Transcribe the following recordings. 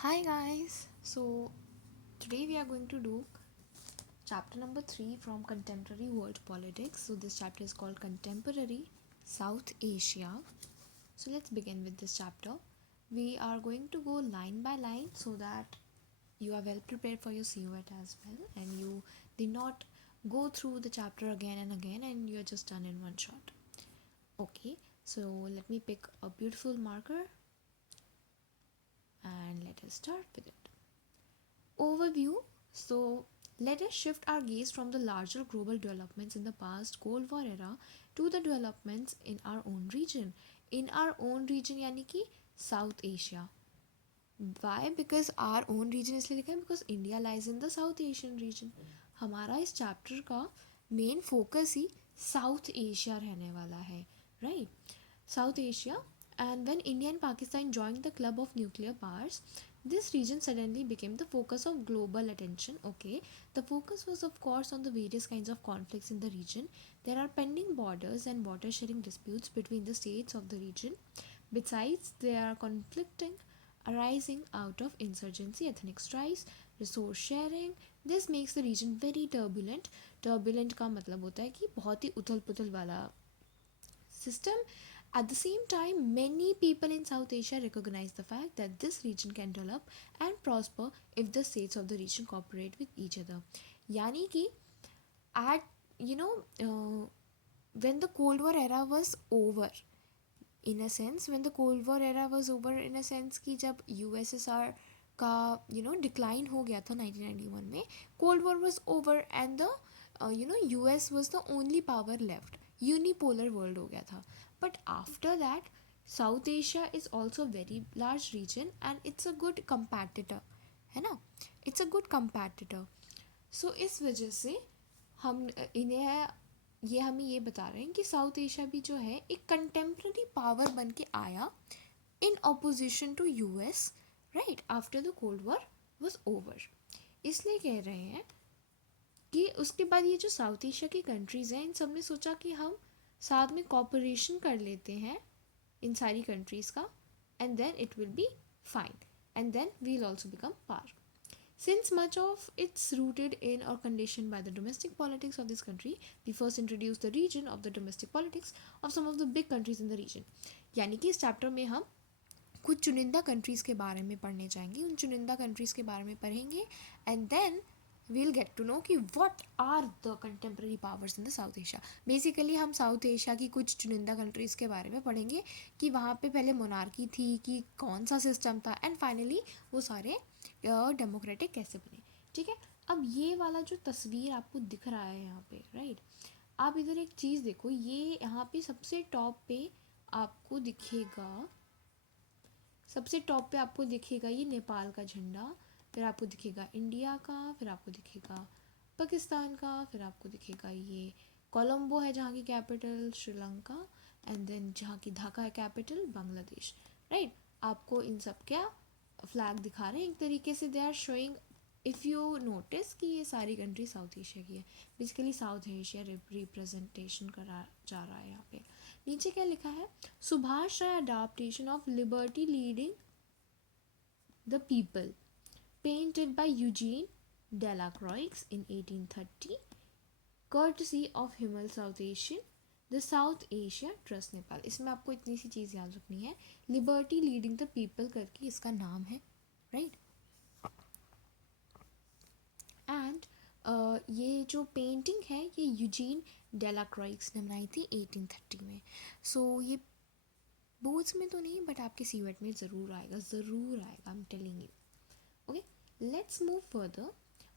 Hi guys. So today we are going to do chapter number 3 from Contemporary World Politics. So this chapter is called Contemporary South Asia. So let's begin with this chapter. We are going to go line by line so that you are well prepared for your CUET as well and you did not go through the chapter again and again and you are just done in one shot. Okay, so let me pick a beautiful marker and let us start with it. Overview. So, let us shift our gaze from the larger global developments in the past Cold War era to the developments in our own region. In our own region यानी कि South Asia. Why? Because our own region इसलिए लिखा है because India lies in the South Asian region. हमारा इस chapter का main focus ही south Asia रहने वाला है, right? South Asia, and when India and Pakistan joined the club of nuclear powers, this region suddenly became the focus of global attention. Okay, the focus was, of course, on the various kinds of conflicts in the region. There are pending borders and water sharing disputes between the states of the region. Besides, there are conflicting arising out of insurgency, ethnic strife, resource sharing. This makes the region very turbulent. Turbulent का मतलब होता है कि बहुत ही उथल पुथल वाला system. At the same time, many people in South Asia recognize the fact that this region can develop and prosper if the states of the region cooperate with each other. यानी कि at when the Cold War era was over, in a sense, when the Cold War era was over, in a sense कि जब USSR का decline हो गया था 1991 में, cold war was over and the US was the only power left. Unipolar world हो गया था. But after that, South Asia is also a very large region and it's a good competitor, है ना? It's a good competitor. So इस वजह से हम इन्हें ये हमें ये बता रहे हैं कि साउथ एशिया भी जो है एक कंटेम्प्रेरी पावर बन के आया in opposition to US, right, after the cold war was over. इसलिए कह रहे हैं कि उसके बाद ये जो साउथ एशिया की कंट्रीज़ हैं इन सब ने सोचा कि हम साथ में कॉपरेशन कर लेते हैं इन सारी कंट्रीज़ का, and then it will be fine, and then we will also become power. Since much of it's rooted in or conditioned by the domestic politics of this country, we first introduce the region of the domestic politics of some of the big countries in the region. यानी कि इस chapter में हम कुछ चुनिंदा countries के बारे में पढ़ने जाएंगे, उन चुनिंदा कंट्रीज़ के बारे में पढ़ेंगे, and then we'll get to know कि what are the contemporary powers in the South Asia. Basically हम साउथ एशिया की कुछ चुनिंदा कंट्रीज़ के बारे में पढ़ेंगे कि वहाँ पे पहले मोनार्की थी, कि कौन सा सिस्टम था, एंड फाइनली वो सारे डेमोक्रेटिक कैसे बने. ठीक है, अब ये वाला जो तस्वीर आपको दिख रहा है यहाँ पे, राइट, आप इधर एक चीज़ देखो, ये यहाँ पे सबसे टॉप पे आपको दिखेगा, सबसे टॉप पे आपको दिखेगा ये नेपाल का झंडा, फिर आपको दिखेगा इंडिया का, फिर आपको दिखेगा पाकिस्तान का, फिर आपको दिखेगा ये कोलंबो है जहाँ की कैपिटल श्रीलंका, एंड देन जहाँ की ढाका है कैपिटल बांग्लादेश, राइट. आपको इन सब क्या फ्लैग दिखा रहे हैं एक तरीके से, they are showing, if you notice कि ये सारी कंट्री साउथ एशिया की है. बेसिकली साउथ एशिया रिप्रेजेंटेशन करा जा रहा है यहाँ पे. नीचे क्या लिखा है, Subhash Rai adaptation of liberty leading the people, painted by Eugene Delacroix in 1830, courtesy of Himal South Asian, the South Asia Trust Nepal. इसमें आपको इतनी सी चीज़ याद रखनी है, लिबर्टी लीडिंग द पीपल करके इसका नाम है, राइट. एंड ये जो पेंटिंग है ये यूजीन डेलाक्रॉइक्स ने बनाई थी 1830 में. सो ये बोर्ड्स में तो नहीं बट आपके सीवेट में ज़रूर आएगा, ज़रूर आएगा, I am telling you. Okay, let's move further.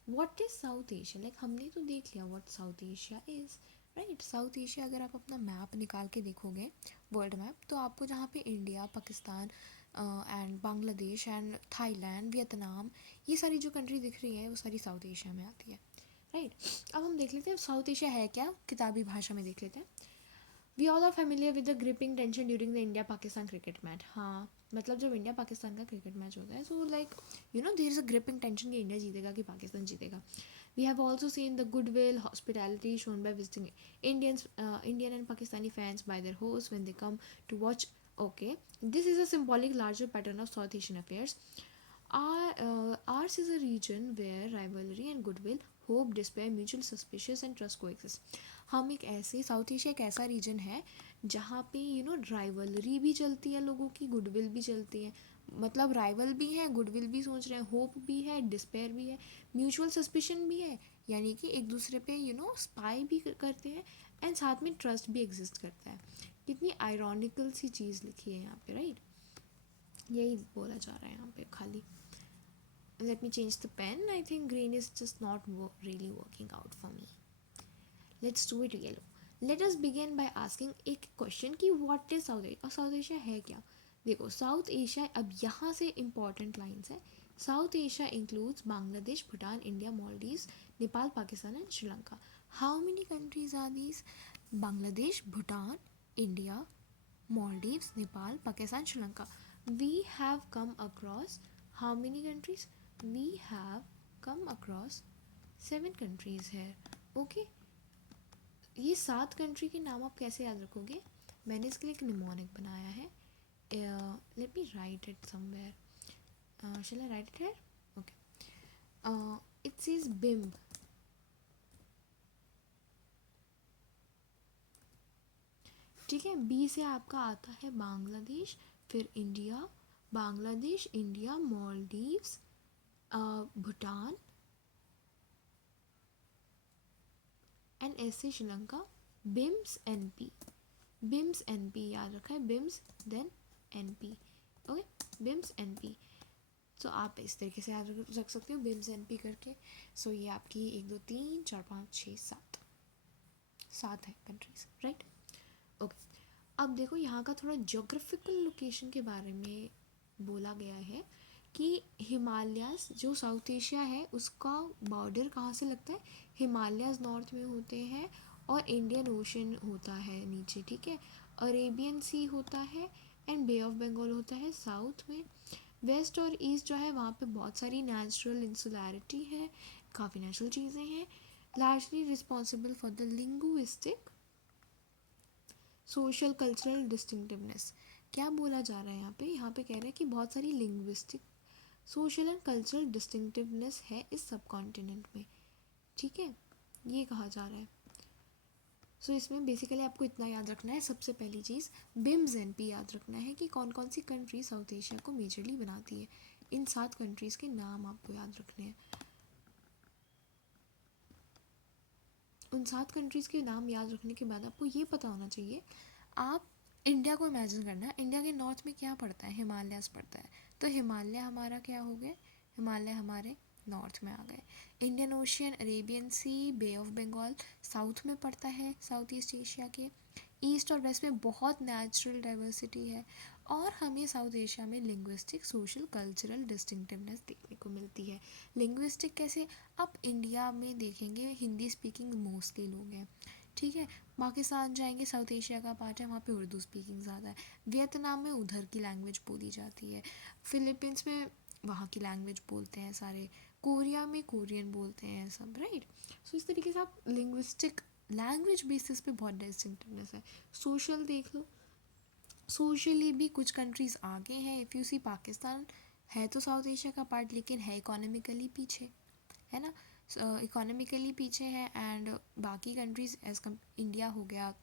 What is south Asia? Like हमने तो देख लिया what south Asia is, right. South Asia अगर आप अपना मैप निकाल के देखोगे, वर्ल्ड मैप, तो आपको जहाँ पे India, Pakistan and Bangladesh and Thailand, Vietnam, ये सारी जो कंट्री दिख रही है वो सारी साउथ एशिया में आती है, राइट. अब हम देख लेते हैं साउथ एशिया है क्या, किताबी भाषा में देख लेते हैं. We all are familiar with the gripping tension during the India Pakistan cricket match. हाँ, मतलब जब इंडिया पाकिस्तान का क्रिकेट मैच होता है, so like there is a gripping tension कि इंडिया जीतेगा कि पाकिस्तान जीतेगा. We have also seen the goodwill hospitality shown by visiting Indian and Pakistani fans by their host when they come to watch. Okay, this is a symbolic larger pattern of south Asian affairs. Ours is a region where rivalry and goodwill, hope, despair, mutual suspicious and trust coexist. हम एक ऐसे south Asia एक ऐसा reason है जहाँ पे rivalry भी चलती है, लोगों की गुडविल भी चलती है, मतलब राइवल भी है, गुडविल भी सोच रहे हैं, होप भी है, डिस्पेयर भी है, म्यूचुअल सस्पिशन भी है, यानी कि एक दूसरे पे स्पाई भी करते हैं, एंड साथ में ट्रस्ट भी एग्जिस्ट करता है. कितनी आयरॉनिकल सी चीज़ लिखी है यहाँ पे, राइट. यही बोला जा रहा है यहाँ पे खाली. Let me change the pen. I think green is just not really working out for me. Let's do it yellow. Let us begin by asking एक क्वेश्चन कि व्हाट इज साउथ एशिया. और साउथ एशिया है क्या? देखो, south Asia, अब यहाँ से important lines है. South Asia includes Bangladesh, Bhutan, India, Maldives, Nepal, Pakistan and Sri Lanka. How many countries are these? Bangladesh, Bhutan, India, Maldives, Nepal, Pakistan, Sri Lanka. We have come across how many countries? We have come across 7 countries here. Okay. ये 7 country के नाम आप कैसे याद रखोगे? मैंने इसके लिए एक निमोनिक बनाया है. Let me write it somewhere. Shall I write it here? Okay. It says बिम्ब. ठीक है. बी से आपका आता है बांग्लादेश, फिर India, Bangladesh, India, Maldives, Bhutan and ऐसे Sri Lanka. Beams N P. Beams N P याद रखा है. Beams then N P. Okay. Beams N P. तो आप इस तरीके से याद रख सकते हो बिम्स एन पी करके. सो ये आपकी 1 2 3 4 5 6 7 है कंट्रीज, राइट. ओके. अब देखो, यहाँ का थोड़ा ज्योग्राफिकल लोकेशन के बारे में बोला गया है कि हिमालयाज जो साउथ एशिया है उसका बॉर्डर कहाँ से लगता है? हिमालयाज नॉर्थ में होते हैं और इंडियन ओशन होता है नीचे. ठीक है. अरेबियन सी होता है एंड बे ऑफ बंगाल होता है साउथ में. वेस्ट और ईस्ट जो है वहाँ पे बहुत सारी नेचुरल इंसुलैरिटी है, काफ़ी नेचुरल चीज़ें हैं. Largely responsible for the linguistic social cultural distinctiveness. क्या बोला जा रहा है यहाँ पे? यहाँ पे कह रहे हैं कि बहुत सारी linguistic social and cultural distinctiveness है इस सब कॉन्टिनेंट में. ठीक है, ये कहा जा रहा है. सो इसमें बेसिकली आपको इतना याद रखना है. सबसे पहली चीज़ बिम्स एन पी याद रखना है कि कौन कौन सी कंट्री साउथ एशिया को मेजरली बनाती है. इन 7 कंट्रीज़ के नाम आपको याद रखने हैं. उन 7 कंट्रीज़ के नाम याद रखने के बाद आपको ये पता होना चाहिए, आप इंडिया को इमेजिन करना है. इंडिया के नॉर्थ में क्या पड़ता है? हिमालयास पड़ता है. तो हिमालय हमारा क्या हो गए? हिमालय हमारे नॉर्थ में आ गए. Indian Ocean, Arabian Sea, Bay of Bengal south में पड़ता है, साउथ ईस्ट एशिया के. ईस्ट और वेस्ट में बहुत नेचुरल डाइवर्सिटी है. और हमें साउथ एशिया में लिंग्विस्टिक सोशल कल्चरल डिस्टिंक्टिवनेस देखने को मिलती है. लिंग्विस्टिक कैसे? आप इंडिया में देखेंगे हिंदी स्पीकिंग मोस्टली लोग हैं. ठीक है. पाकिस्तान जाएंगे, साउथ एशिया का पार्ट है, वहाँ पे उर्दू स्पीकिंग ज़्यादा है. वियतनाम में उधर की लैंग्वेज बोली जाती है. फिलीपींस में वहाँ की लैंग्वेज बोलते हैं सारे. कोरिया में कोरियन बोलते हैं सब, राइट. सो इस तरीके से आप लिंग्विस्टिक लैंग्वेज बेसिस पे बहुत डिस्टिंक्टिवनेस है. सोशल देख लो, सोशली भी कुछ कंट्रीज़ आगे हैं. इफ़ यू सी पाकिस्तान है तो साउथ एशिया का पार्ट, लेकिन है इकोनॉमिकली पीछे, है ना. इकोनॉमिकली पीछे है. एंड बाकी कंट्रीज़ एज कम इंडिया हो गया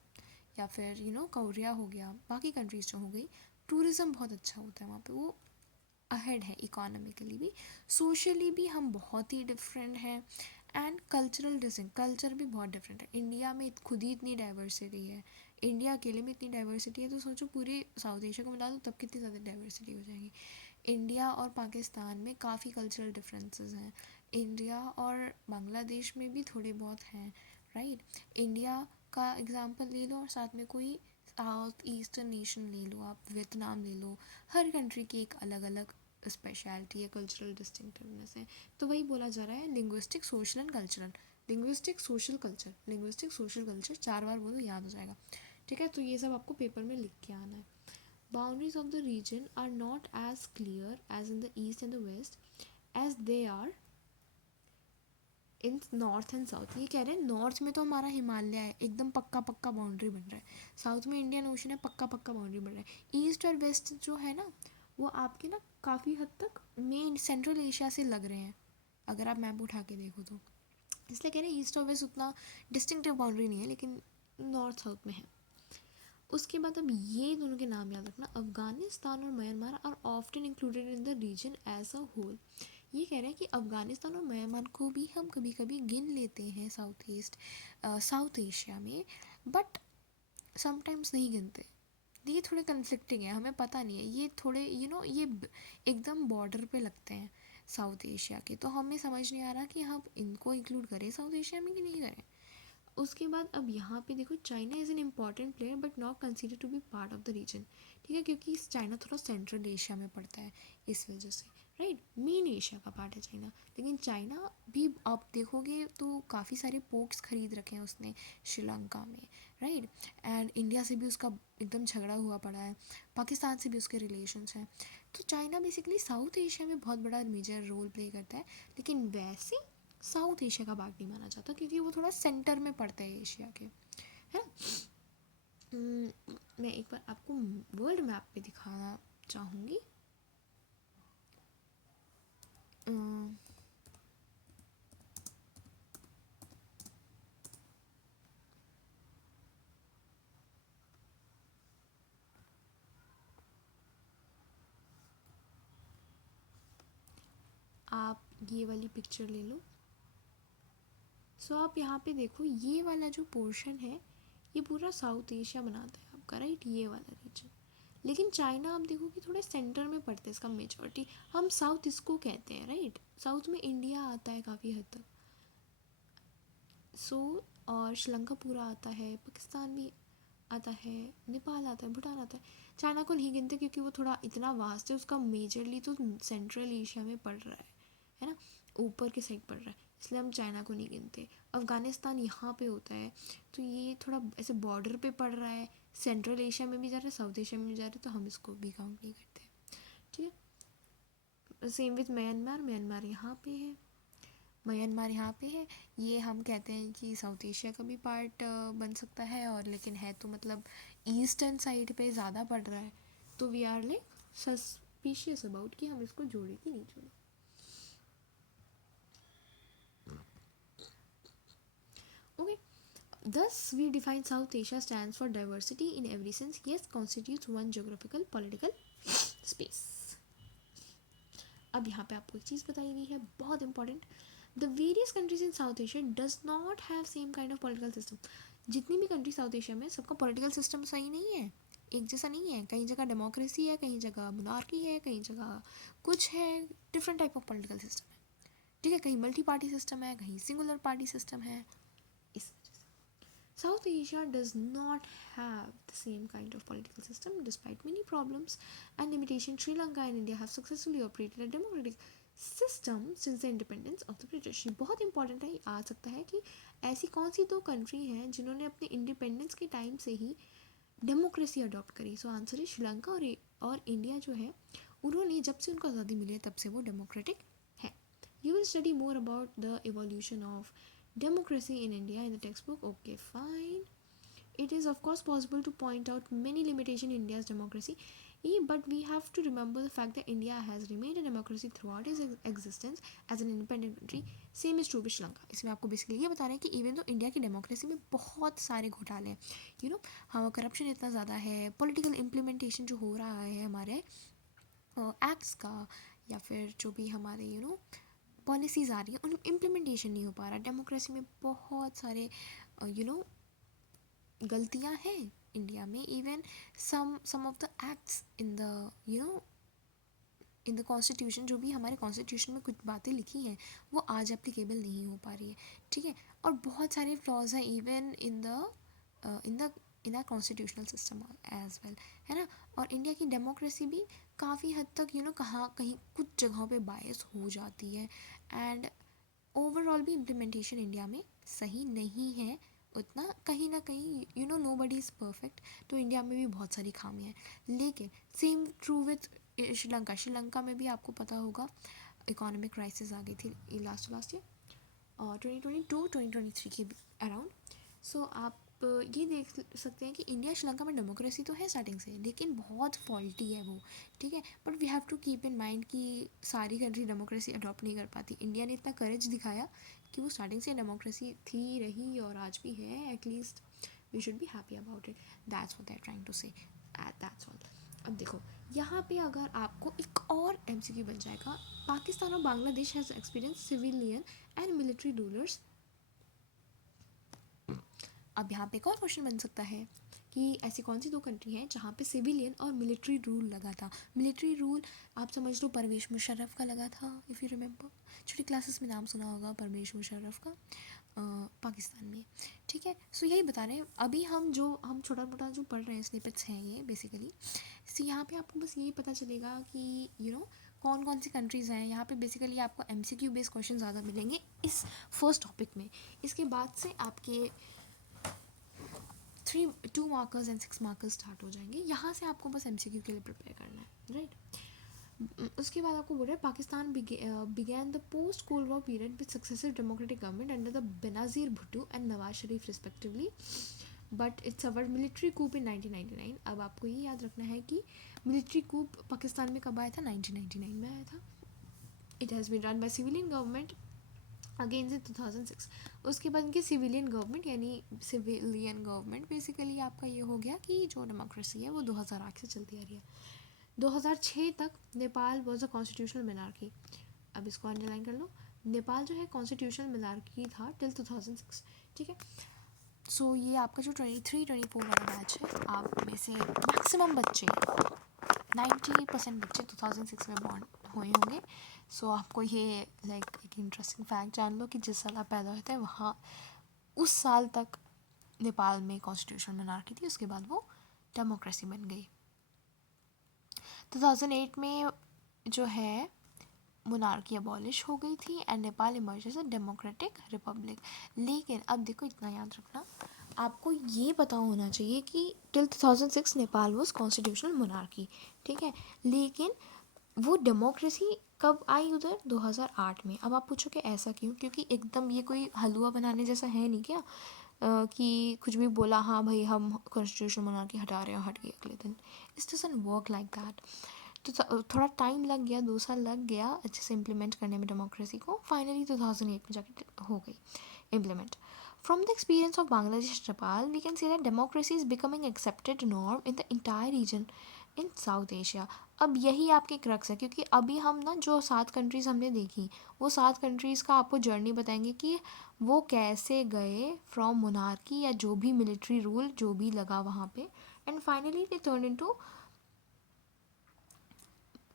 या फिर कोरिया हो गया, बाकी कंट्रीज़ जो हो गई, टूरिज़्म बहुत अच्छा होता है वहाँ पे, वो अहेड है इकोनॉमिकली भी. सोशली भी हम बहुत ही डिफरेंट हैं. एंड कल्चरल डिसेंट, कल्चर भी बहुत डिफरेंट है. इंडिया में खुद ही इतनी डाइवर्सिटी है, इंडिया अकेले में इतनी डाइवर्सिटी है, तो सोचो पूरे साउथ एशिया को मिला दो तब कितनी ज़्यादा डाइवर्सिटी हो जाएगी. इंडिया और पाकिस्तान में काफ़ी कल्चरल डिफरेंसेस हैं. इंडिया और बांग्लादेश में भी थोड़े बहुत हैं, राइट. इंडिया का एग्जांपल ले लो और साथ में कोई साउथ ईस्टर्न नेशन ले लो, आप वियतनाम ले लो. हर कंट्री की एक अलग अलग स्पेशलिटी है, कल्चरल डिस्टिंक्टिवनेस है. तो वही बोला जा रहा है linguistic social and cultural. Linguistic social culture, linguistic social culture 4 बार बोलो, याद हो जाएगा. ठीक है. तो ये सब आपको पेपर में लिख के आना है. Boundaries of the region are not as clear as in the east and the west as they are in north and south. ये कह रहे हैं नॉर्थ में तो हमारा हिमालय है, एकदम पक्का पक्का बाउंड्री बन रहा है. साउथ में इंडियन ओशन है, पक्का पक्का बाउंड्री बन रहा है. ईस्ट और वेस्ट जो है ना, वो आपके ना काफ़ी हद तक मेन सेंट्रल एशिया से लग रहे हैं, अगर आप मैप उठा के देखो तो। इसलिए कह रहे हैं ईस्ट और वेस्ट उतना डिस्टिंक्टिव बाउंड्री नहीं है, लेकिन नॉर्थ साउथ में है। उसके बाद अब ये दोनों के नाम याद रखना, अफगानिस्तान और Myanmar are often included in the region as a whole. ये कह रहे हैं कि अफगानिस्तान और म्यांमार को भी हम कभी कभी गिन लेते हैं साउथ एशिया में, बट समटाइम्स नहीं गिनते। ये थोड़े कन्फ्लिक्टिंग है, हमें पता नहीं है, ये थोड़े ये एकदम बॉर्डर पे लगते हैं साउथ एशिया के, तो हमें समझ नहीं आ रहा कि हम इनको इंक्लूड करें साउथ एशिया में कि नहीं करें। उसके बाद अब यहाँ पे देखो, China is an important player but not consider to be part of the region. ठीक है, क्योंकि चाइना थोड़ा सेंट्रल एशिया में पड़ता है, इस वजह से, राइट, मेन एशिया का पार्ट है चाइना। लेकिन चाइना भी आप देखोगे तो काफ़ी सारे पोर्ट्स खरीद रखे हैं उसने श्रीलंका में, राइट, एंड इंडिया से भी उसका एकदम झगड़ा हुआ पड़ा है, पाकिस्तान से भी उसके रिलेशंस हैं। तो चाइना बेसिकली साउथ एशिया में बहुत बड़ा मेजर रोल प्ले करता है, लेकिन वैसे साउथ एशिया का पार्ट नहीं माना जाता, क्योंकि वो थोड़ा सेंटर में पड़ता है एशिया के, है। मैं एक बार आपको वर्ल्ड मैप पे दिखाना चाहूँगी। आप ये वाली पिक्चर ले लो। सो आप यहाँ पे देखो, ये वाला जो पोर्शन है ये पूरा साउथ एशिया बनाता है आपका, राइट, ये वाला रीजन। लेकिन चाइना आप देखो कि थोड़े सेंटर में पड़ते हैं, इसका मेजॉरिटी हम साउथ इसको कहते हैं, राइट। साउथ में इंडिया आता है काफ़ी हद तक, सो और श्रीलंका पूरा आता है, पाकिस्तान भी आता है, नेपाल आता है, भूटान आता है। चाइना को नहीं गिनते क्योंकि वो थोड़ा इतना वास्ट है, उसका मेजरली तो सेंट्रल एशिया में पड़ रहा है ना, ऊपर के साइड पड़ रहा है, इसलिए हम चाइना को नहीं गिनते। अफगानिस्तान यहाँ पे होता है, तो ये थोड़ा ऐसे बॉर्डर पे पड़ रहा है, सेंट्रल एशिया में भी जा रहा है, साउथ एशिया में भी जा रहा है, तो हम इसको भी काउंट नहीं करते। ठीक है, सेम विथ म्यांमार, म्यांमार यहाँ पे है, म्यांमार यहाँ पे है, ये हम कहते हैं कि साउथ एशिया का भी पार्ट बन सकता है, और लेकिन है तो मतलब ईस्टर्न साइड पे ज़्यादा पड़ रहा है, तो we are like suspicious about कि हम इसको जोड़े कि नहीं जोड़े। Okay, thus we define South Asia stands for diversity in every sense, yes, constitutes one geographical political space। अब यहाँ पे आपको एक चीज़ बताई गई है बहुत important, the various countries in south Asia does not have same kind of political system. जितनी भी कंट्री साउथ एशिया में, सबका पॉलिटिकल सिस्टम सही नहीं है, एक जैसा नहीं है, कहीं जगह डेमोक्रेसी है, कहीं जगह मोनार्की है, कहीं जगह कुछ है, different type of political system है। ठीक है, कहीं मल्टी पार्टी सिस्टम है, कहीं सिंगुलर पार्टी सिस्टम है, इस South Asia does not have the same kind of political system. Despite many problems and limitations, Sri Lanka and India have successfully operated a democratic system since the independence of the British। ये बहुत important है, आ सकता है कि ऐसी कौन सी दो country हैं जिन्होंने अपने इंडिपेंडेंस के टाइम से ही डेमोक्रेसी अडॉप्ट करी। सो आंसर है श्रीलंका और इंडिया जो है, उन्होंने जब से उनको आज़ादी मिली है तब से वो डेमोक्रेटिक है। You will study more about the evolution of democracy in India in the textbook. Okay, fine. It is of course possible to point out many limitations in India's democracy, but we have to remember the fact that India has remained a democracy throughout its existence as an independent country. Same is true with Sri Lanka। इसमें आपको basically ये बता रहे हैं कि even तो India की democracy में बहुत सारे घोटाले हैं, हाँ, करप्शन इतना ज़्यादा है, पॉलिटिकल इम्प्लीमेंटेशन जो हो रहा है हमारे एक्ट्स का, या फिर जो भी हमारे पॉलिसीज़ आ रही हैं, उन इम्प्लीमेंटेशन नहीं हो पा रहा। डेमोक्रेसी में बहुत सारे गलतियां हैं इंडिया में, even some of the acts in the in the constitution, जो भी हमारे कॉन्स्टिट्यूशन में कुछ बातें लिखी हैं वो आज एप्लीकेबल नहीं हो पा रही है। ठीक है, और बहुत सारे फ्लॉज हैं even in the constitutional system as well, है ना। और इंडिया की डेमोक्रेसी भी काफ़ी हद तक कहाँ कहीं कुछ जगहों पे बायस हो जाती है, एंड ओवरऑल भी इम्प्लीमेंटेशन इंडिया में सही नहीं है उतना, कहीं ना कहीं नोबडी इज़ परफेक्ट, तो इंडिया में भी बहुत सारी खामियां हैं। लेकिन same true with Sri Lanka. Sri Lanka में भी आपको पता होगा इकोनॉमिक क्राइसिस आ गई थी लास्ट ईयर और 2022-2023 के अराउंड। सो आप ये देख सकते हैं कि इंडिया श्रीलंका में डेमोक्रेसी तो है स्टार्टिंग से, लेकिन बहुत फॉल्टी है वो, ठीक है। But we have to keep in mind कि सारी कंट्री डेमोक्रेसी अडॉप्ट नहीं कर पाती। इंडिया ने इतना करेज दिखाया कि वो स्टार्टिंग से डेमोक्रेसी थी, रही और आज भी है। At least we should be happy about it. That's what I am trying to say, that's all. अब देखो यहाँ पे अगर आपको एक और MCQ बन जाएगा, पाकिस्तान और Bangladesh has experience civilian and military rulers. अब यहाँ पे एक और क्वेश्चन बन सकता है कि ऐसी कौन सी दो कंट्री हैं जहाँ पे सिविलियन और मिलिट्री रूल लगा था। मिलिट्री रूल आप समझ लो परवेज़ मुशर्रफ का लगा था, इफ़ यू रिमेंबर, छोटी क्लासेस में नाम सुना होगा परवेज़ मुशर्रफ का, पाकिस्तान में, ठीक है। सो यही बता रहे हैं अभी हम छोटा मोटा जो पढ़ रहे हैं स्निपेट्स हैं ये बेसिकली। सो यहाँ पे आपको बस यही पता चलेगा कि कौन कौन सी कंट्रीज़ हैं। यहाँ पे बेसिकली आपको MCQ बेस्ड क्वेश्चन ज़्यादा मिलेंगे इस फर्स्ट टॉपिक में। इसके बाद से आपके 2 मार्कर्स एंड 6 मार्कर्स स्टार्ट हो जाएंगे। यहाँ से आपको बस MCQ के लिए प्रिपेयर करना है, राइट। उसके बाद आपको बोल रहे हैं Pakistan began the post cold war period with successive democratic government under the Benazir Bhutto and Nawaz Sharif respectively, but it's our military coup in 1999। अब आपको ये याद रखना है कि मिलिट्री कूप पाकिस्तान में कब आया था, 1999 में आया था। It has been run by civilian government against in 2006। उसके बाद इनकी सिविलियन गवर्नमेंट बेसिकली आपका ये हो गया कि जो डेमोक्रेसी है वो 2008 से चलती आ रही है। 2006 तक Nepal was a constitutional menarche. अब इसको अंडरलाइन कर लो, नेपाल जो है कॉन्स्टिट्यूशनल मिनार्की था टिल 2006, ठीक है। सो ये आपका जो 23-24 वाला बैच है, आप में से मैक्सिमम बच्चे 90% बच्चे 2006 में बॉर्न हुए होंगे। सो आपको ये एक इंटरेस्टिंग फैक्ट जान लो कि जिस साल आप पैदा होते हैं वहाँ उस साल तक नेपाल में कॉन्स्टिट्यूशन मोनार्की थी, उसके बाद वो डेमोक्रेसी बन गई। 2008 में जो है मोनार्की अबॉलिश हो गई थी and Nepal emerge as a democratic republic. लेकिन अब देखो इतना याद रखना, आपको ये पता होना चाहिए कि till 2006 Nepal was constitutional monarchy, ठीक है। लेकिन वो डेमोक्रेसी कब आई उधर, 2008 में। अब आप पूछोगे ऐसा क्यों, क्योंकि एकदम ये कोई हलवा बनाने जैसा है नहीं क्या, कि कुछ भी बोला हाँ भाई हम कॉन्स्टिट्यूशन मोनार्की हटा रहे हैं, हट गई अगले दिन। It's doesn't work like that. तो थोड़ा टाइम लग गया, 2 साल लग गया अच्छे से इम्प्लीमेंट करने में डेमोक्रेसी को। फाइनली 2008 में जाके हो गई implement. From the experience of Bangladesh and Nepal, we can say that democracy is becoming accepted norm in the entire region in South Asia. अब यही आपके क्रक्स है, क्योंकि अभी हम ना जो 7 कंट्रीज़ हमने देखी, वो 7 कंट्रीज़ का आपको जर्नी बताएंगे कि वो कैसे गए फ्रॉम मोनार्की या जो भी मिलिट्री रूल जो भी लगा वहाँ पे, and finally they turn into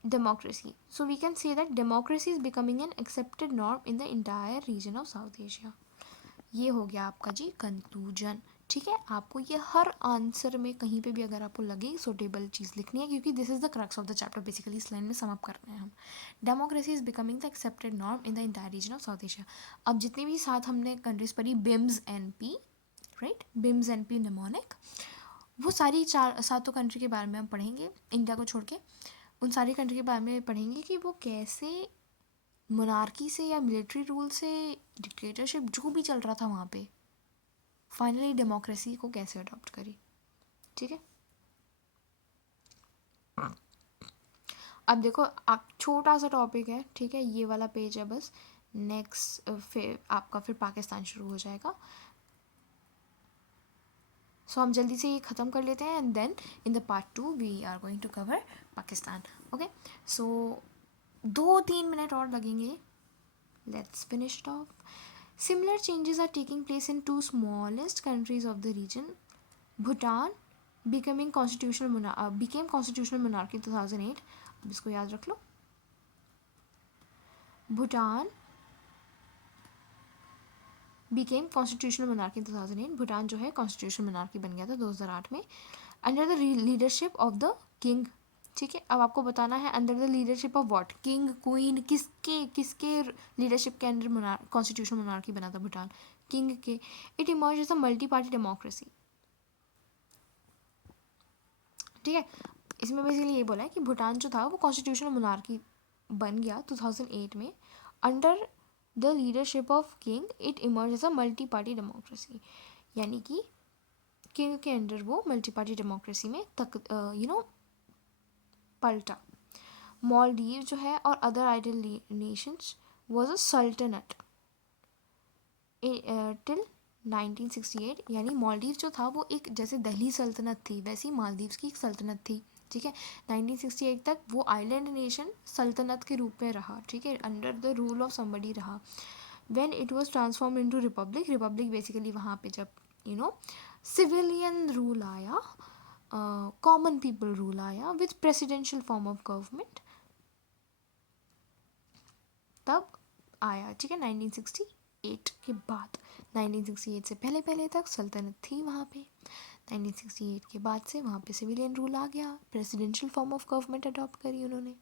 democracy. So we can say that democracy is becoming an accepted norm in the entire region of South Asia. ये हो गया आपका जी कंक्लूजन, ठीक है। आपको ये हर आंसर में कहीं पे भी अगर आपको लगे सुटेबल चीज़ लिखनी है, क्योंकि this is the crux of the chapter. Basically इस लाइन में सम अप कर रहे हैं हम। Democracy is becoming the accepted norm in the entire region of South Asia. अब जितनी भी साथ हमने कंट्रीज पढ़ी, BIMS NP, right, BIMS NP mnemonic, वो सारी 7 कंट्री के बारे में हम पढ़ेंगे, इंडिया को छोड़ के। उन सारी कंट्री के बारे में पढ़ेंगे कि वो कैसे मोनार्की से या मिलिट्री रूल से, डिक्टेटरशिप जो भी चल रहा था वहाँ पे, फाइनली डेमोक्रेसी को कैसे अडॉप्ट करी, ठीक है। अब देखो आप छोटा सा टॉपिक है, ठीक है, ये वाला पेज है बस। नेक्स्ट फिर आपका फिर पाकिस्तान शुरू हो जाएगा। सो हम जल्दी से ये ख़त्म कर लेते हैं and then in the part 2 we are going to cover Pakistan, okay. So 2-3 minute और लगेंगे, let's finish it off. Similar changes are taking place in 2 smallest countries of the region. Bhutan became constitutional monarchy in 2008. अब इसको याद रख लो। Bhutan became constitutional monarchy in 2008. Bhutan जो है constitutional monarchy बन गया था 2008 में under the leadership of the king, ठीक है। अब आपको बताना है under the leadership of what, king, queen, किसके लीडरशिप के अंडर कॉन्स्टिट्यूशनल मोनार्की बना था भूटान, किंग के। It emerge as a multi party democracy, ठीक है। इसमें बेसिकली ये बोला है कि भूटान जो था वो कॉन्स्टिट्यूशनल मोनार्की बन गया 2008 में under the leadership of king. It emerge as a multi party democracy, यानी कि किंग के अंडर वो मल्टी पार्टी डेमोक्रेसी में तक पलटा। मालदीव जो है और अदर आइडल nations was a sultanate till 1968, यानी मालदीव जो था वो एक जैसे दिल्ली सल्तनत थी वैसी मालदीव्स की एक सल्तनत थी, ठीक है। 1968 तक वो आइलैंड नेशन सल्तनत के रूप में रहा, ठीक है, under the rule of somebody रहा। When it was transform into republic, republic basically वहाँ पे जब सिविलियन रूल आया, कॉमन पीपल रूल आया with presidential form of government, तब आया, ठीक है, 1968 के बाद। 1968 से पहले पहले तक सल्तनत थी वहाँ पे, 1968 के बाद से वहाँ पे सिविलियन रूल आ गया, presidential form of government adopt करी उन्होंने,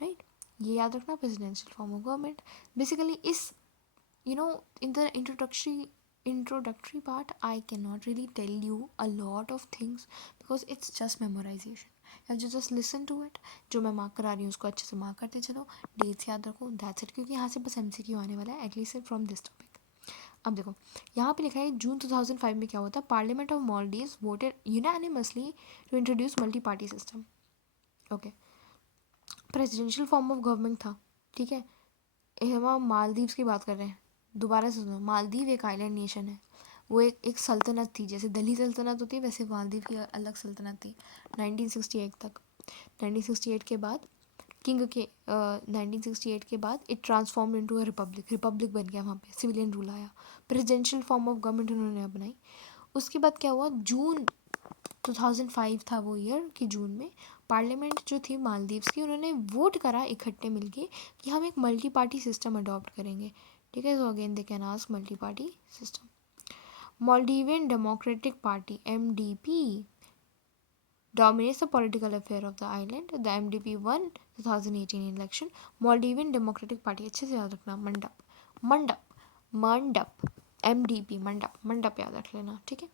राइट। ये याद रखना, presidential form of government. Basically इस in the introductory part I cannot really tell you a lot of things because it's just memorization. You have to just listen to it. जो मैं mark करा रही हूँ उसको अच्छे से मार्क करते चलो, डेट्स याद रखो, दैट्स इट, क्योंकि यहाँ से बस MCQ आने वाला है एटलीस्ट फ्रॉम दिस टॉपिक। अब देखो यहाँ पे लिखा है जून 2005 में क्या हुआ था, parliament of Maldives voted unanimously to introduce multi party system. Okay, presidential form of government था, ठीक है। हम मालदीव्स की बात कर रहे हैं, दोबारा से सुनो, मालदीव एक आइलैंड नेशन है, वो एक सल्तनत थी, जैसे दिल्ली सल्तनत होती है वैसे मालदीव की अलग सल्तनत थी 1968 तक। 1968 के बाद किंग के 1968 के बाद it transform into a republic, Republic बन गया, वहाँ पे सिविलियन रूल आया, प्रेसिडेंशियल फॉर्म ऑफ गवर्नमेंट उन्होंने अपनाई। उसके बाद क्या हुआ, जून 2005 था वो ईयर कि जून में पार्लियामेंट जो थी मालदीव्स की, उन्होंने वोट करा इकट्ठे मिलके कि हम एक मल्टी पार्टी सिस्टम अडॉप्ट करेंगे, ठीक है। So again they can ask multi party system. Maldivian Democratic Party MDP dominates the political affair of the island. The MDP won 2018 election. Maldivian Democratic Party, अच्छे से याद रखना, मंडप MDP, मंडप याद रख लेना, ठीक है।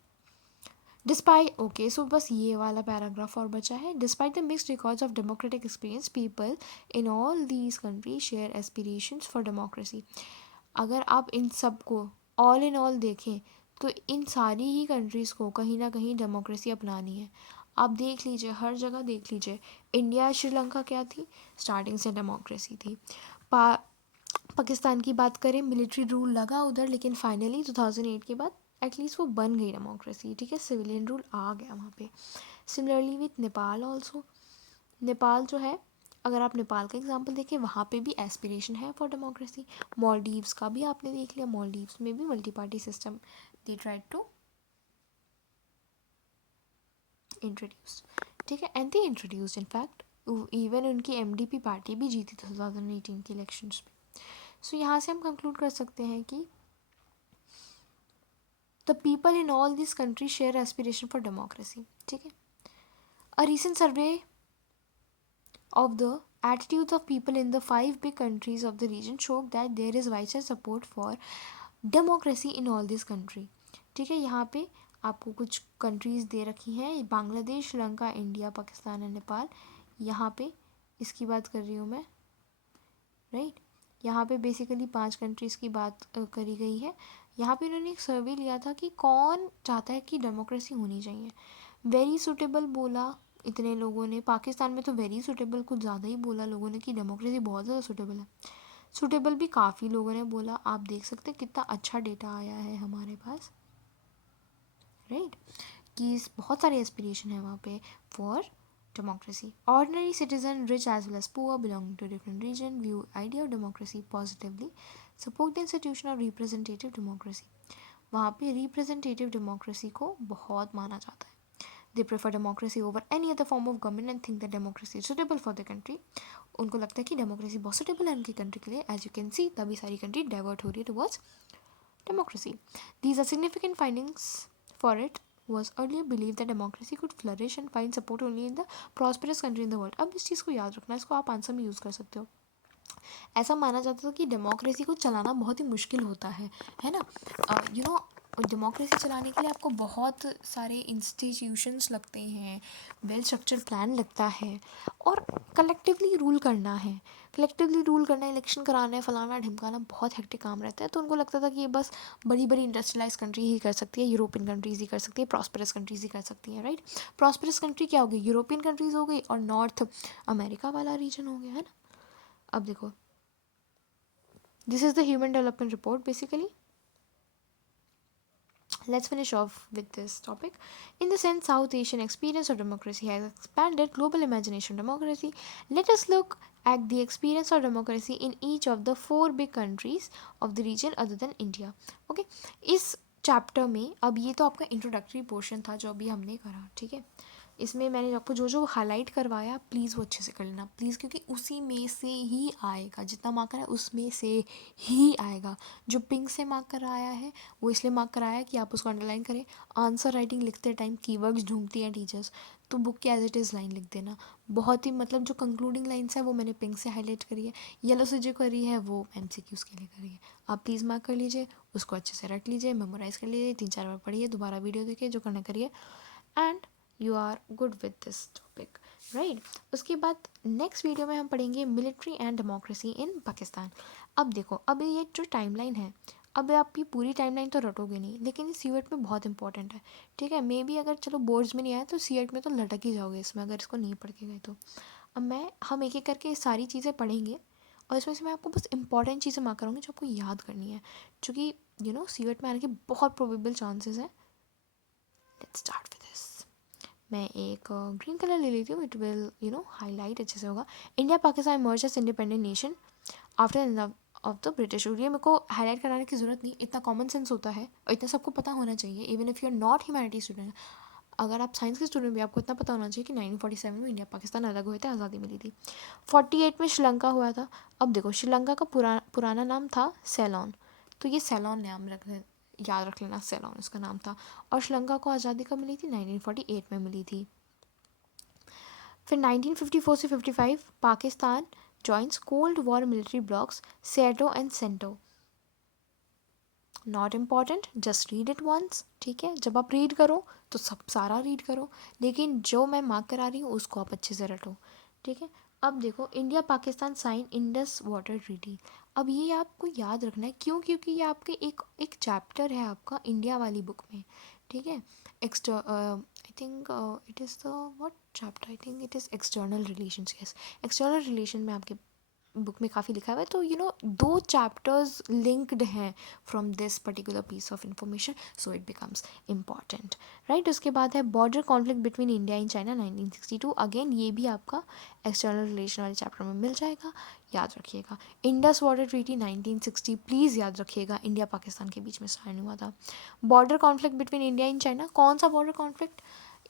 Despite, okay, so बस ये वाला पैराग्राफ और बचा है। Despite the mixed records of democratic experience, people in all these countries share aspirations for democracy. अगर आप इन सब को ऑल इन ऑल देखें तो इन सारी ही कंट्रीज़ को कहीं ना कहीं डेमोक्रेसी अपनानी है। आप देख लीजिए, हर जगह देख लीजिए, इंडिया श्रीलंका क्या थी, स्टार्टिंग से डेमोक्रेसी थी। पाकिस्तान की बात करें, मिलिट्री रूल लगा उधर, लेकिन फाइनली 2008 के बाद एटलीस्ट वो बन गई डेमोक्रेसी, ठीक है, सिविलियन रूल आ गया वहाँ पे। Similarly with Nepal also, Nepal जो है, अगर आप नेपाल का एग्जांपल देखें वहाँ पे भी एस्पिरेशन है फॉर डेमोक्रेसी। मॉलडीव्स का भी आपने देख लिया, मॉलडीव्स में भी multi party system they try to introduce, ठीक है, and they introduce in fact, even उनकी MDP पार्टी भी जीती 2018 के इलेक्शंस में। सो यहाँ से हम कंक्लूड कर सकते हैं कि the people in all this country share aspiration for democracy, ठीक है। A recent survey of the attitudes of people in the 5 big countries of the region showed that there is widespread support for democracy in all this country, ठीक है। यहाँ पे आपको कुछ countries दे रखी हैं, बांग्लादेश, श्रीलंका, इंडिया, पाकिस्तान और नेपाल। यहाँ पे इसकी बात कर रही हूँ मैं, राइट। यहाँ पे बेसिकली 5 कंट्रीज़ की बात करी गई है। यहाँ पे इन्होंने एक सर्वे लिया था कि कौन चाहता है कि डेमोक्रेसी होनी चाहिए। वेरी सुटेबल बोला इतने लोगों ने, पाकिस्तान में तो वेरी सुटेबल कुछ ज़्यादा ही बोला लोगों ने कि डेमोक्रेसी बहुत ज़्यादा सुटेबल है। सुटेबल भी काफ़ी लोगों ने बोला, आप देख सकते हैं कितना अच्छा डेटा आया है हमारे पास, राइट, कि बहुत सारे एस्पिरेशन है वहाँ पे for democracy. Ordinary citizen, rich as well as poor, belonging to different region, view idea of democracy positively, support the institution of representative democracy. वहाँ पे representative democracy को बहुत माना जाता है। They prefer democracy over any other form of government and think that democracy is suitable for the country. उनको लगता है कि democracy बहुत suitable है उनकी country के लिए। As you can see, तभी सारी country divert हो रही है towards democracy. These are significant findings for it. Was earlier believed that democracy could flourish and find support only in the prosperous country in the world. अब इस चीज़ को याद रखना, इसको आप आंसर में यूज़ कर सकते हो। ऐसा माना जाता था कि डेमोक्रेसी को चलाना बहुत ही मुश्किल होता है ना। डेमोक्रेसी चलाने के लिए आपको बहुत सारे इंस्टीट्यूशंस लगते हैं, वेल स्ट्रक्चर्ड प्लान लगता है, और कलेक्टिवली रूल करना है। कलेक्टिवली रूल करना, इलेक्शन कराना है, फलाना ढिमकाना, बहुत हेक्टिक काम रहता है। तो उनको लगता था कि ये बस बड़ी बड़ी इंडस्ट्रियलाइज कंट्री ही कर सकती है, यूरोपियन कंट्रीज ही कर सकती है, प्रॉस्परस कंट्रीज ही कर सकती हैं, राइट। प्रॉस्परस कंट्री क्या होगी? यूरोपियन कंट्रीज हो गई और नॉर्थ अमेरिका वाला रीजन हो गया, है ना। अब देखो, this is the human development report basically. Let's finish off with this topic. In the sense South Asian experience of democracy has expanded global imagination of democracy, let us look at the experience of democracy in each of the four big countries of the region other than India. Okay, इस chapter में, अब ये तो आपका introductory portion था जो अभी हमने करा, ठीक है। इसमें मैंने आपको जो जो हाईलाइट करवाया, प्लीज़ वो अच्छे से कर लेना प्लीज़, क्योंकि उसी में से ही आएगा, जितना मार्क करा है उसमें से ही आएगा। जो पिंक से मार्क कराया है वो इसलिए मार्क कराया है कि आप उसको अंडरलाइन करें। आंसर राइटिंग लिखते टाइम कीवर्ड्स ढूंढती हैं टीचर्स, तो बुक की एज इट इज़ लाइन लिख देना। बहुत ही मतलब जो कंक्लूडिंग लाइन्स है वो मैंने पिंक से हाईलाइट करी है, येलो से जो करी है वो MCQs के लिए करी है। आप प्लीज़ मार्क कर लीजिए, उसको अच्छे से रट लीजिए, मेमोराइज़ कर लीजिए, 3-4 बार पढ़िए, दोबारा वीडियो देखिए, जो करना करिए, and you are good with this topic, right. उसके बाद नेक्स्ट वीडियो में हम पढ़ेंगे military and democracy in Pakistan. अब देखो, अब ये जो टाइमलाइन है, अब आप ये पूरी टाइमलाइन तो रटोगे नहीं, लेकिन ये सीएट में बहुत इंपॉर्टेंट है, ठीक है। मे बी अगर चलो बोर्ड्स में नहीं आया तो सीएट में तो लटक ही जाओगे इसमें, अगर इसको नहीं पढ़ के गए तो। अब हम एक एक करके सारी चीज़ें पढ़ेंगे, और इसमें से मैं आपको बस इंपॉर्टेंट चीज़ें मार्क करूँगी जो आपको याद करनी है, क्योंकि सीएट में आने के बहुत प्रोबेबल चांसेस हैं। Let's start with this. मैं एक ग्रीन कलर ले लेती हूँ, इट विल हाईलाइट अच्छे से होगा। India Pakistan emerge as independent nation after of the British rule. ये मेरे को हाईलाइट कराने की ज़रूरत नहीं, इतना कॉमन सेंस होता है और इतना सबको पता होना चाहिए, even if you are not humanity student. अगर आप साइंस के स्टूडेंट भी, आपको इतना पता होना चाहिए कि 1947 में इंडिया पाकिस्तान अलग हुए थे, आज़ादी मिली थी। 48 में श्रीलंका हुआ था। अब देखो, श्रीलंका का पुराना नाम था सेलोन, तो ये सेलोन नाम याद रख लेना, सेलोन इसका नाम था। और श्रीलंका को आज़ादी कब मिली थी? 1948 में मिली थी। फिर 1954 से 55 Pakistan joins cold war military blocks SEATO and CENTO. Not important, just read it once, ठीक है। जब आप रीड करो तो सब सारा रीड करो, लेकिन जो मैं मार्क करा रही हूँ उसको आप अच्छे से रटो, ठीक है। अब देखो, India Pakistan sign Indus water treaty. अब ये आपको याद रखना है, क्यों? क्योंकि ये आपके एक चैप्टर है आपका इंडिया वाली बुक में, ठीक है। I think it is the what chapter, I think it is external relations, yes. External relation में आपके बुक में काफ़ी लिखा हुआ है, तो दो चैप्टर्स लिंक्ड हैं from this particular piece of information, so it becomes important, right. उसके बाद है border conflict between India and China 1962। Again ये भी आपका एक्सटर्नल रिलेशन वाले चैप्टर में मिल जाएगा, याद रखिएगा। इंडस वाटर ट्रीटी 1960, प्लीज़ याद रखिएगा, इंडिया पाकिस्तान के बीच में साइन हुआ था। Border conflict between India and China, कौन सा बॉर्डर कॉन्फ्लिक्ट?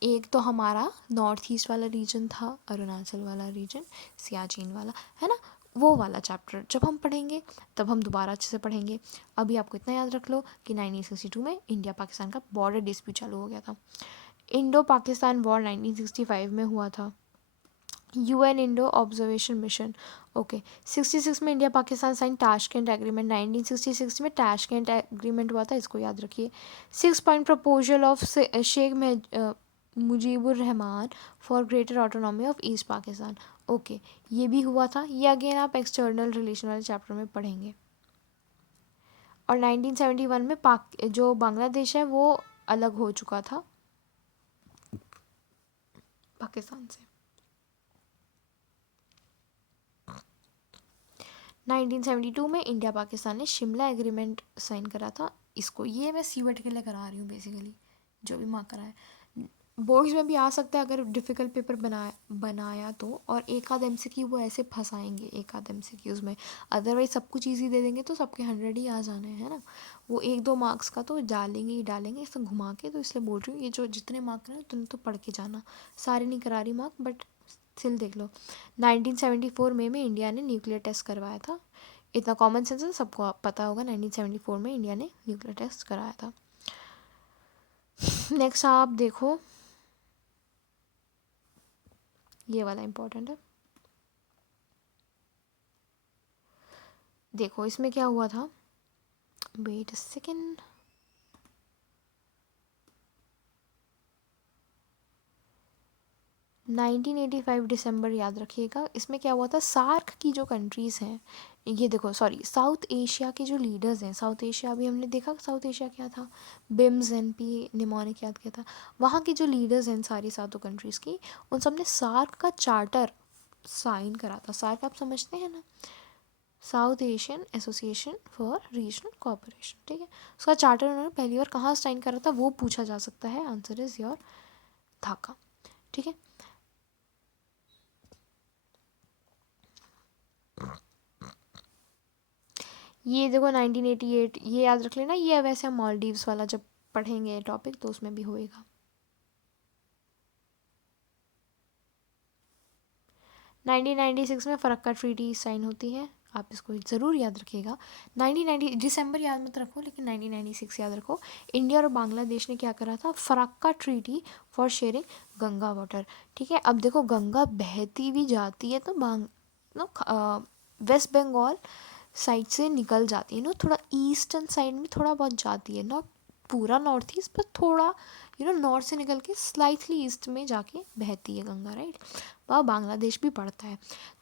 एक तो हमारा नॉर्थ ईस्ट वाला रीजन था, अरुणाचल वाला रीजन, सियाचिन वाला, है ना। वो वाला चैप्टर जब हम पढ़ेंगे तब हम दोबारा अच्छे से पढ़ेंगे। अभी आपको इतना याद रख लो कि 1962 में इंडिया पाकिस्तान का बॉर्डर डिस्प्यूट चालू हो गया था। इंडो पाकिस्तान वॉर 1965 में हुआ था। UN Indo observation mission, okay. 66 में India Pakistan sign Tashkent agreement, 1966 में ताशकेंट एग्रीमेंट हुआ था, इसको याद रखिए। 6 point proposal of Sheikh Mujibur Rahman for greater autonomy of East Pakistan, okay, ये भी हुआ था। ये अगेन आप एक्सटर्नल रिलेशन वाले चैप्टर में पढ़ेंगे। और 1971 में जो बांग्लादेश है वो अलग हो चुका था पाकिस्तान से। 1972 में इंडिया पाकिस्तान ने शिमला एग्रीमेंट साइन करा था, इसको ये मैं सीवेट के लिए करा रही हूँ बेसिकली, जो भी मार्क करा है। बोर्ड्स में भी आ सकता है अगर डिफ़िकल्ट पेपर बनाया तो, और एक आध MCQ वो ऐसे फंसाएंगे, एक आध MCQs में, अदरवाइज सब कुछ ईजी दे देंगे तो सबके 100 ही आ जाने हैं ना। वो 1-2 मार्क्स का तो डालेंगे ही डालेंगे इसे घुमा के, तो इसलिए बोल रही हूँ ये जो जितने मार्क हैं तुम तो पढ़ के जाना, सारे नहीं करा रही मार्क, बट स्टिल देख लो। 1974 में इंडिया ने न्यूक्लियर टेस्ट करवाया था, इतना कॉमन सेंस है, सबको पता होगा 1974 में इंडिया ने न्यूक्लियर टेस्ट कराया था। नेक्स्ट आप देखो, ये वाला इम्पोर्टेंट है, देखो इसमें क्या हुआ था, वेट अ सेकेंड, 1985 दिसंबर याद रखिएगा। इसमें क्या हुआ था, सार्क की जो कंट्रीज़ हैं, ये देखो सॉरी साउथ एशिया के जो लीडर्स हैं, साउथ एशिया अभी हमने देखा साउथ एशिया क्या था, बिम्स एनपी निमोनिक याद किया था, वहाँ के जो लीडर्स हैं सारी सातों कंट्रीज़ की, उन सब ने सार्क का चार्टर साइन करा था। सार्क आप समझते हैं ना, south Asian association for regional cooperation, ठीक है। उसका चार्टर उन्होंने पहली बार कहाँ साइन करा था वो पूछा जा सकता है, आंसर इज़ योर ढाका, ठीक है। ये देखो 1988, ये याद रख लेना, ये वैसे हम मालदीव्स वाला जब पढ़ेंगे टॉपिक तो उसमें भी होएगा। 1996 में फ़रक्का ट्रीटी साइन होती है, आप इसको ज़रूर याद रखिएगा। 1990 दिसंबर याद मत रखो, लेकिन 1996 याद रखो। इंडिया और बांग्लादेश ने क्या करा था, Farakka treaty for sharing Ganga water, ठीक है। अब देखो गंगा बहती भी जाती है तो वेस्ट बंगाल साइड से निकल जाती है ना, थोड़ा ईस्टर्न साइड में थोड़ा बहुत जाती है, नॉट पूरा नॉर्थ ईस्ट पर थोड़ा नॉर्थ से निकल के स्लाइटली ईस्ट में जाके बहती है गंगा, राइट। वह बांग्लादेश भी पड़ता है।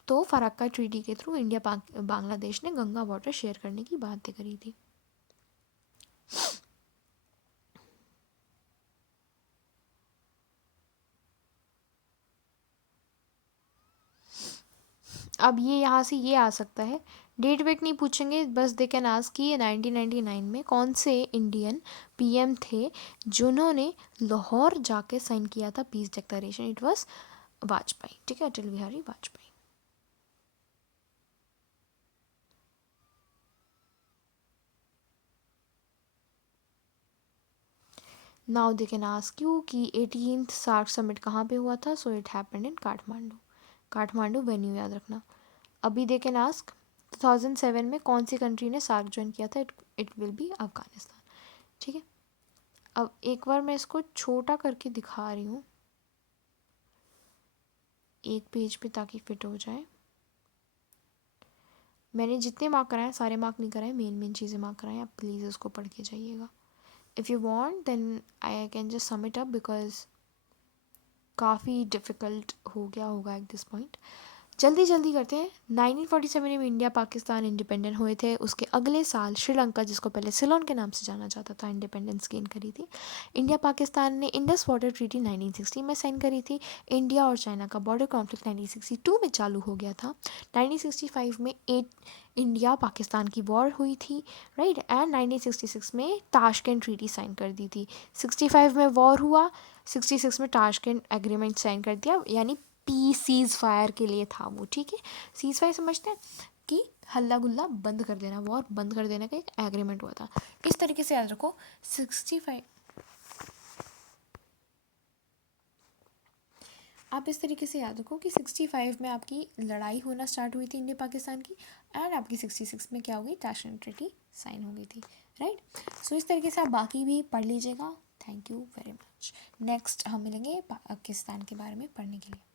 तो फरक्का ट्रीटी के थ्रू इंडिया बांग्लादेश ने गंगा वाटर शेयर करने की बातें करी थी। अब ये यहाँ से ये आ सकता है, डेट वेट नहीं पूछेंगे, बस दे कैन आस्क कि 1999 में कौन से इंडियन पीएम थे जिन्होंने लाहौर जाके साइन किया था peace declaration. It was Vajpayee, ठीक है, Atal Bihari Vajpayee. Now they can ask you कि 18th सार्क समिट कहाँ पे हुआ था, so it happened in Kathmandu. Kathmandu venue याद रखना। अभी दे कैन आस्क 2007 में कौन सी कंट्री ने सार्क ज्वाइन किया था, इट विल बी अफगानिस्तान, ठीक है। अब एक बार मैं इसको छोटा करके दिखा रही हूँ एक पेज पे ताकि फिट हो जाए। मैंने जितने मार्क कराए सारे मार्क नहीं कराए, मेन मेन चीज़ें मार्क कराए, आप प्लीज़ इसको पढ़ के जाइएगा। If you want then I can just sum it up because काफ़ी डिफ़िकल्ट हो गया होगा एट दिस पॉइंट। जल्दी जल्दी करते हैं। 1947 में इंडिया पाकिस्तान इंडिपेंडेंट हुए थे। उसके अगले साल श्रीलंका, जिसको पहले सिलोन के नाम से जाना जाता था, इंडिपेंडेंस गेन करी थी। इंडिया पाकिस्तान ने इंडस वाटर ट्रीटी 1960 में साइन करी थी। इंडिया और चाइना का बॉर्डर कॉन्फ्लिक्ट 1962 में चालू हो गया था। 1965 में इंडिया पाकिस्तान की वॉर हुई थी, राइट। एंड 1966 में ताशकंद ट्रीटी साइन कर दी थी। 65 में वॉर हुआ, 66 में ताशकंद एग्रीमेंट साइन कर दिया, यानी पीस सीज फायर के लिए था वो, ठीक है। सीज फायर समझते हैं कि हल्ला गुल्ला बंद कर देना, वॉर बंद कर देने का एक एग्रीमेंट हुआ था। इस तरीके से याद रखो 65, आप इस तरीके से याद रखो कि 65 में आपकी लड़ाई होना स्टार्ट हुई थी इंडिया पाकिस्तान की, एंड आपकी 66 में क्या हो गई, ताशकंद ट्रीटी साइन हो गई थी, राइट। सो इस तरीके से आप बाकी भी पढ़ लीजिएगा। Thank you very much. Next हम मिलेंगे पाकिस्तान के बारे में पढ़ने के लिए।